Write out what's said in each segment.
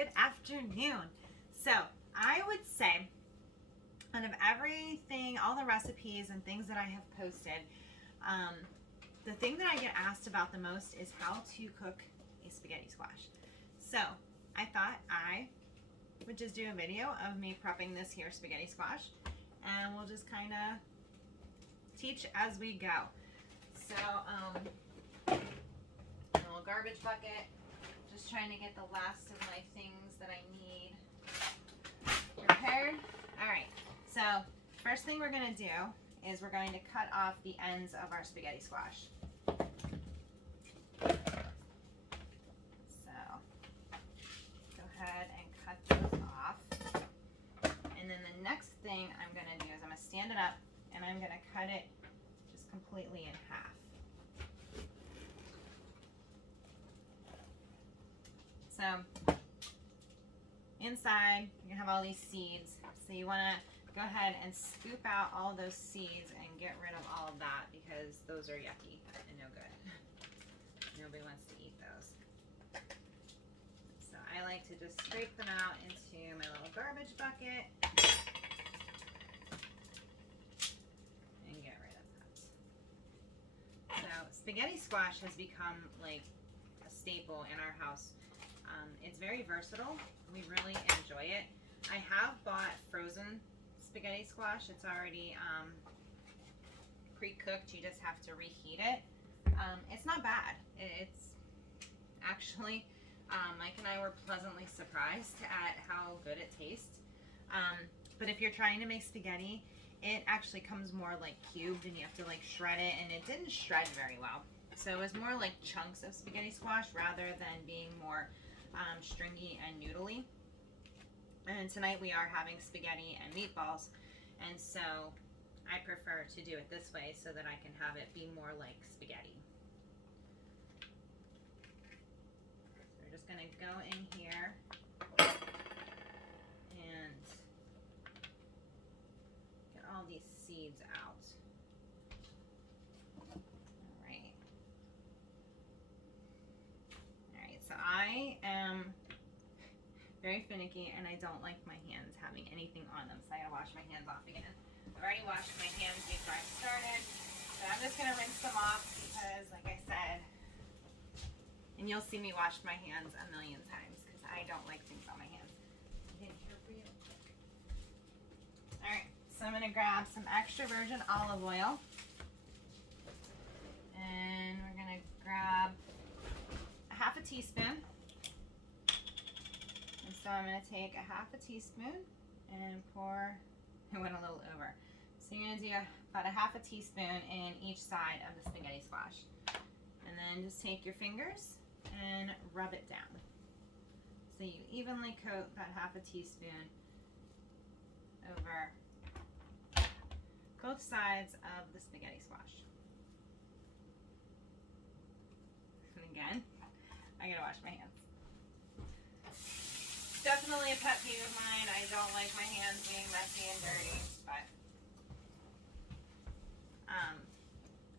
good afternoon. So I would say out of everything, all the recipes and things that I have posted, the thing that I get asked about the most is how to cook a spaghetti squash. So I thought I would just do a video of me prepping this here spaghetti squash, and we'll just kind of teach as we go. So a little garbage bucket, just trying to get the last of my things that I need prepared. All right, so first thing we're gonna do is we're going to cut off the ends of our spaghetti squash. So go ahead and cut those off. And then the next thing I'm gonna do is I'm gonna stand it up and I'm gonna cut it just completely in half. So inside you have all these seeds, so you want to go ahead and scoop out all those seeds and get rid of all of that, because those are yucky and no good. Nobody wants to eat those. So I like to just scrape them out into my little garbage bucket and get rid of that. So spaghetti squash has become like a staple in our house. It's very versatile. We really enjoy it. I have bought frozen spaghetti squash. It's already pre-cooked. You just have to reheat it. It's not bad. It's actually, Mike and I were pleasantly surprised at how good it tastes. But if you're trying to make spaghetti, it actually comes more like cubed and you have to like shred it, and it didn't shred very well. So it was more like chunks of spaghetti squash rather than being more stringy and noodly. And tonight we are having spaghetti and meatballs, and so I prefer to do it this way so that I can have it be more like spaghetti. So we're just going to go in here and get all these seeds out. So I am very finicky and I don't like my hands having anything on them, so I gotta wash my hands off again. I've already washed my hands before I started, but I'm just gonna rinse them off because, like I said, and you'll see me wash my hands a million times because I don't like things on my hands. Get in here real quick. Alright, so I'm gonna grab some extra virgin olive oil, and we're gonna grab half a teaspoon. And so I'm going to take a half a teaspoon and pour, it went a little over. So you're going to do about a half a teaspoon in each side of the spaghetti squash. And then just take your fingers and rub it down. So you evenly coat that half a teaspoon over both sides of the spaghetti squash. And again, I gotta wash my hands. Definitely a pet peeve of mine. I don't like my hands being messy and dirty, but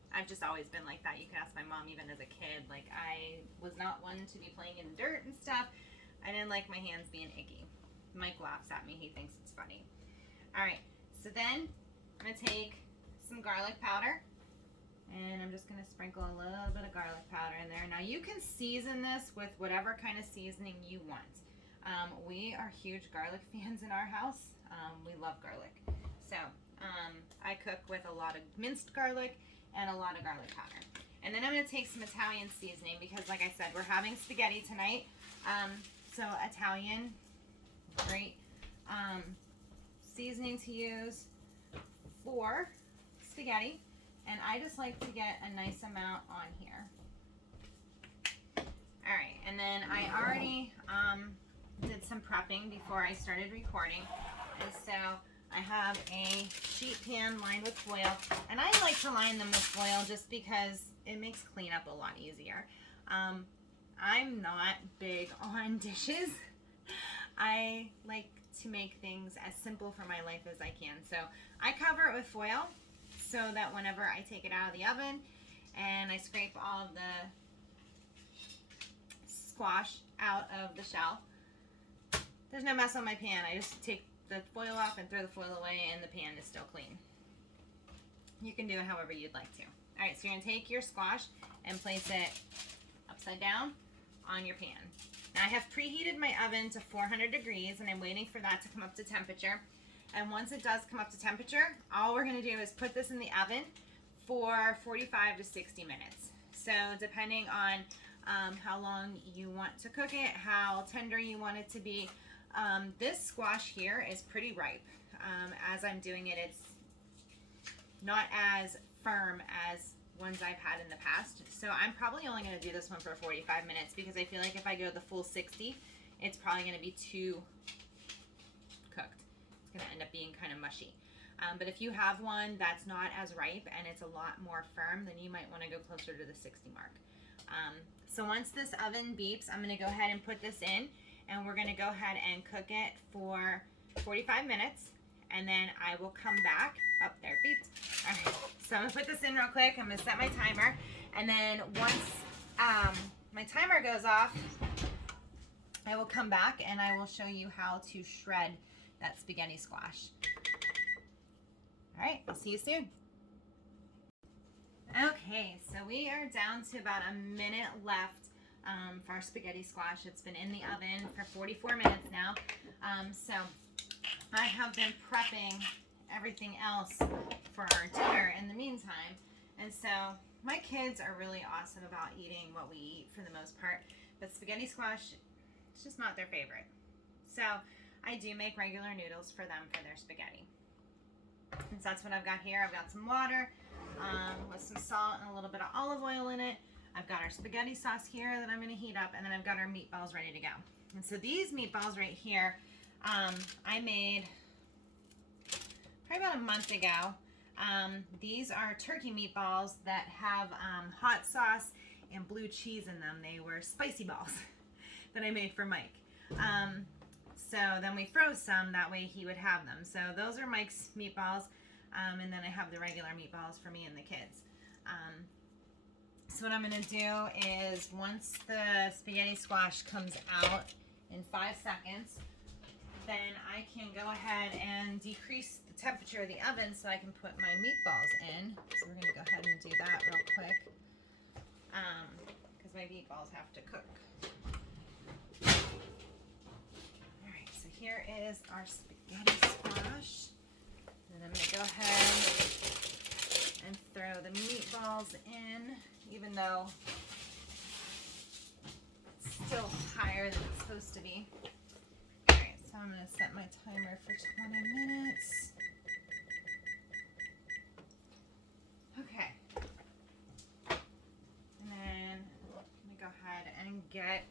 I've just always been like that. You can ask my mom even as a kid. Like, I was not one to be playing in the dirt and stuff. I didn't like my hands being icky. Mike laughs at me. He thinks it's funny. All right, so then I'm gonna take some garlic powder. And I'm just going to sprinkle a little bit of garlic powder in there. Now you can season this with whatever kind of seasoning you want. We are huge garlic fans in our house. We love garlic. So I cook with a lot of minced garlic and a lot of garlic powder. And then I'm going to take some Italian seasoning because, like I said, we're having spaghetti tonight. So Italian, great seasoning to use for spaghetti. And I just like to get a nice amount on here. All right, and then I already did some prepping before I started recording. And so I have a sheet pan lined with foil. And I like to line them with foil just because it makes cleanup a lot easier. I'm not big on dishes. I like to make things as simple for my life as I can. So I cover it with foil, so that whenever I take it out of the oven and I scrape all of the squash out of the shell, there's no mess on my pan. I just take the foil off and throw the foil away, and the pan is still clean. You can do it however you'd like to. All right, so you're gonna take your squash and place it upside down on your pan. Now I have preheated my oven to 400 degrees, and I'm waiting for that to come up to temperature. And once it does come up to temperature, all we're gonna do is put this in the oven for 45 to 60 minutes. So depending on how long you want to cook it, how tender you want it to be. This squash here is pretty ripe. As I'm doing it, it's not as firm as ones I've had in the past. So I'm probably only going to do this one for 45 minutes because I feel like if I go the full 60, it's probably going to be too cooked. It's going to end up being kind of mushy. But if you have one that's not as ripe and it's a lot more firm, then you might want to go closer to the 60 mark. So once this oven beeps, I'm going to go ahead and put this in, and we're going to go ahead and cook it for 45 minutes, and then I will come back. Oh, there it beeped. All right, so I'm going to put this in real quick. I'm going to set my timer, and then once my timer goes off, I will come back and I will show you how to shred that spaghetti squash. All right, I'll see you soon. Okay, so we are down to about a minute left for our spaghetti squash. It's been in the oven for 44 minutes now. So I have been prepping everything else for our dinner in the meantime. And so my kids are really awesome about eating what we eat for the most part, but spaghetti squash, it's just not their favorite. So I do make regular noodles for them for their spaghetti. And so that's what I've got here. I've got some water with some salt and a little bit of olive oil in it. I've got our spaghetti sauce here that I'm going to heat up, and then I've got our meatballs ready to go. And so these meatballs right here, I made probably about a month ago. These are turkey meatballs that have hot sauce and blue cheese in them. They were spicy balls that I made for Mike. So then we froze some, that way he would have them. So those are Mike's meatballs, and then I have the regular meatballs for me and the kids. So what I'm going to do is once the spaghetti squash comes out in 5 seconds, then I can go ahead and decrease the temperature of the oven so I can put my meatballs in. So we're going to go ahead and do that real quick because my meatballs have to cook. Here is our spaghetti squash. And I'm going to go ahead and throw the meatballs in, even though it's still higher than it's supposed to be. Alright, so I'm going to set my timer for 20 minutes. Okay. And then let me go ahead and get,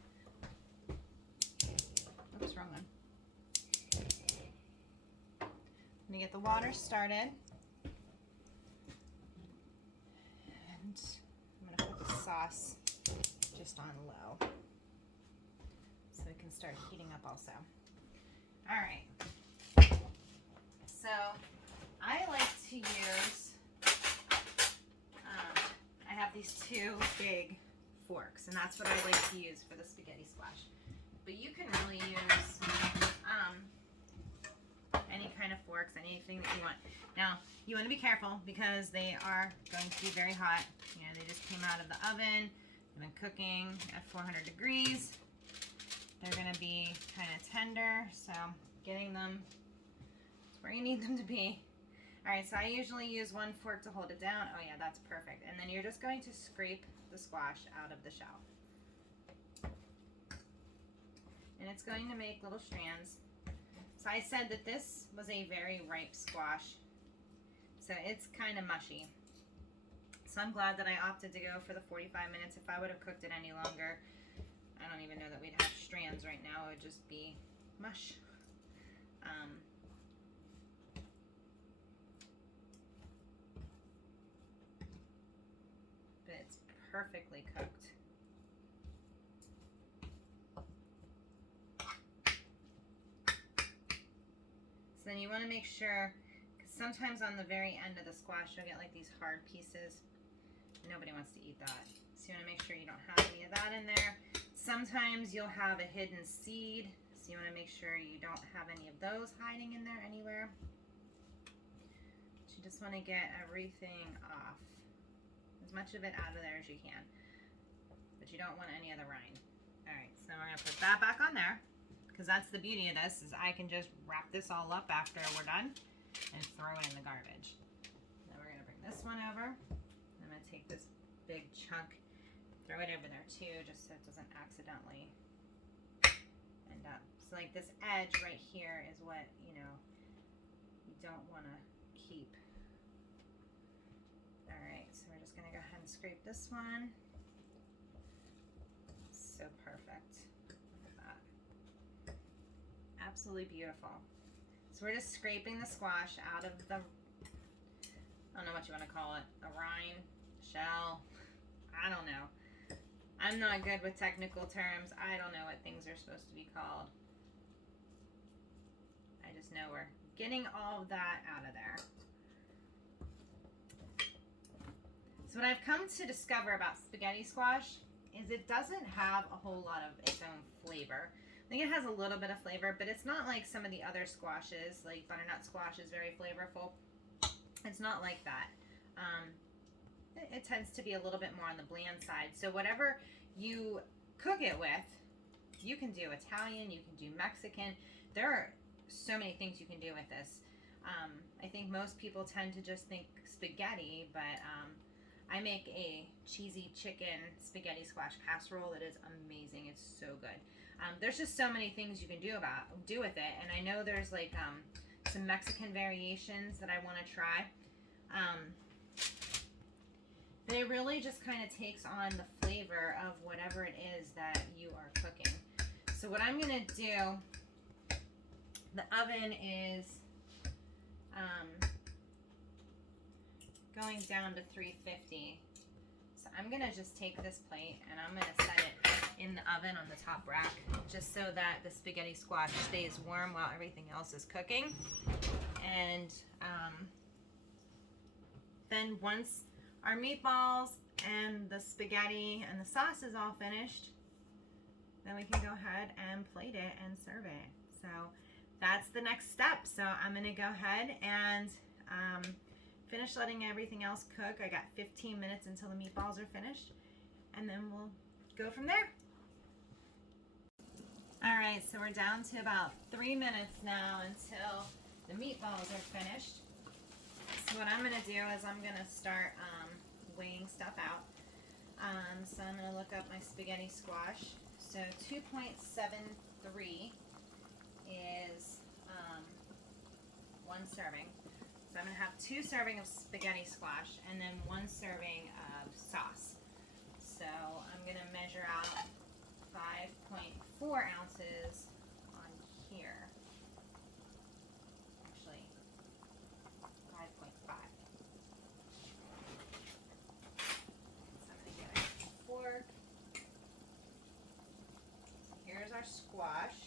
oops, wrong one. I'm going to get the water started, and I'm going to put the sauce just on low so it can start heating up also. Alright, so I like to use, I have these 2 big forks, and that's what I like to use for the spaghetti squash. But you can really use any kind of forks, anything that you want. Now, you want to be careful because they are going to be very hot. You know, they just came out of the oven. They've been cooking at 400 degrees. They're going to be kind of tender, so getting them to where you need them to be. All right, so I usually use 1 fork to hold it down. Oh yeah, that's perfect. And then you're just going to scrape the squash out of the shell. And it's going to make little strands. So I said that this was a very ripe squash, so it's kind of mushy. So I'm glad that I opted to go for the 45 minutes. If I would have cooked it any longer, I don't even know that we'd have strands right now. It would just be mush. But it's perfectly cooked. So then you want to make sure, because sometimes on the very end of the squash you'll get like these hard pieces. Nobody wants to eat that. So you want to make sure you don't have any of that in there. Sometimes you'll have a hidden seed, So you want to make sure you don't have any of those hiding in there anywhere. But you just want to get everything off. As much of it out of there as you can. But you don't want any of the rind. Alright, so we're going to put that back on there. Because that's the beauty of this, is I can just wrap this all up after we're done and throw it in the garbage. Now we're going to bring this one over. I'm going to take this big chunk, throw it over there too, just so it doesn't accidentally end up. So like this edge right here is what, you know, you don't want to keep. Alright, so we're just going to go ahead and scrape this one. So perfect. Look at that. Absolutely beautiful. So we're just scraping the squash out of the, I don't know what you want to call it, a rind, shell, I don't know. I'm not good with technical terms. I don't know what things are supposed to be called. I just know we're getting all of that out of there. So what I've come to discover about spaghetti squash is it doesn't have a whole lot of its own flavor. I think it has a little bit of flavor, but it's not like some of the other squashes, like butternut squash is very flavorful. It's not like that. It tends to be a little bit more on the bland side. So whatever you cook it with, you can do Italian, you can do Mexican. There are so many things you can do with this. I think most people tend to just think spaghetti, but I make a cheesy chicken spaghetti squash casserole that is amazing. It's so good. There's just so many things you can do with it, and I know there's like some Mexican variations that I want to try. But it really just kind of takes on the flavor of whatever it is that you are cooking. So what I'm going to do, the oven is going down to 350. So I'm going to just take this plate and I'm going to set it in the oven on the top rack just so that the spaghetti squash stays warm while everything else is cooking. And then once our meatballs and the spaghetti and the sauce is all finished, then we can go ahead and plate it and serve it. So that's the next step. So I'm going to go ahead and finish letting everything else cook. I got 15 minutes until the meatballs are finished, and then we'll go from there. All right, so we're down to about 3 minutes now until the meatballs are finished. So what I'm going to do is I'm going to start weighing stuff out. So I'm going to look up my spaghetti squash. So 2.73 is 1 serving. So I'm going to have 2 servings of spaghetti squash and then 1 serving of sauce. So I'm going to measure out 5.4 ounces on here. Actually, 5.5. So I'm going to get a fork. So here's our squash.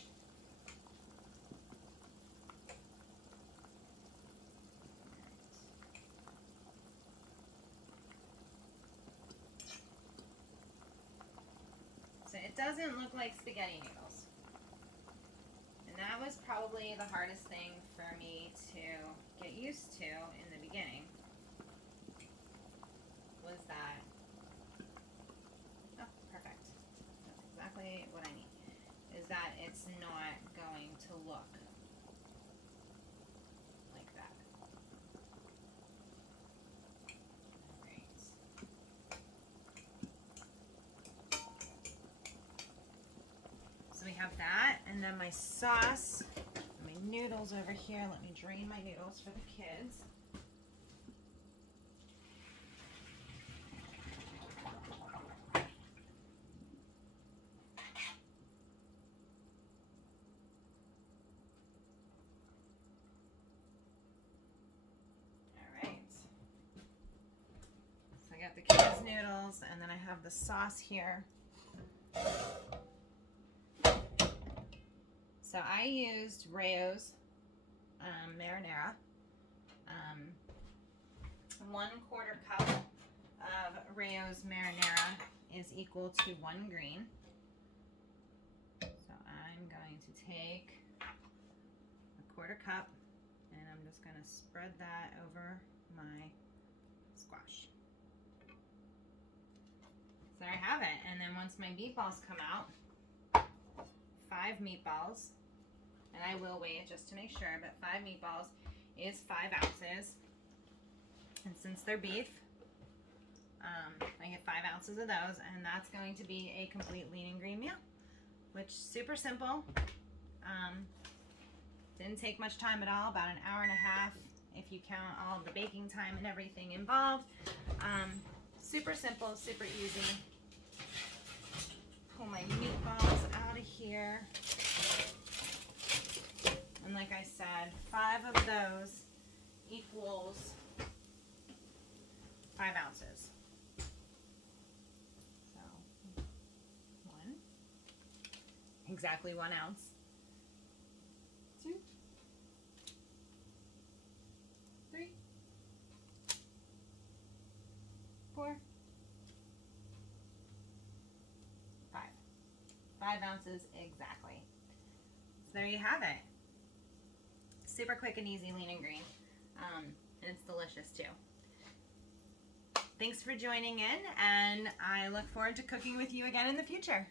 So it doesn't look like spaghetti noodles. And that was probably the hardest thing for me to get used to in the beginning. Was that, oh, perfect. That's exactly what I need. Is that it's not going to look like that. Alright. So we have that, and then my sauce, my noodles over here. Let me drain my noodles for the kids. Got the kids' noodles, and then I have the sauce here. So I used Rao's marinara. 1/4 cup of Rao's marinara is equal to 1 green. So I'm going to take a 1/4 cup and I'm just going to spread that over my squash. So there I have it. And then once my meatballs come out, 5 meatballs, and I will weigh it just to make sure, but 5 meatballs is 5 ounces. And since they're beef, I get 5 ounces of those, and that's going to be a complete lean and green meal, which super simple. Didn't take much time at all, about an hour and a half if you count all the baking time and everything involved. Super simple, super easy. Pull my meatballs out of here. And like I said, 5 of those equals 5 ounces. So, 1, exactly 1 ounce. 2, 3, 4, 5. 5 ounces exactly. So there you have it. Super quick and easy, lean and green. And it's delicious too. Thanks for joining in, and I look forward to cooking with you again in the future.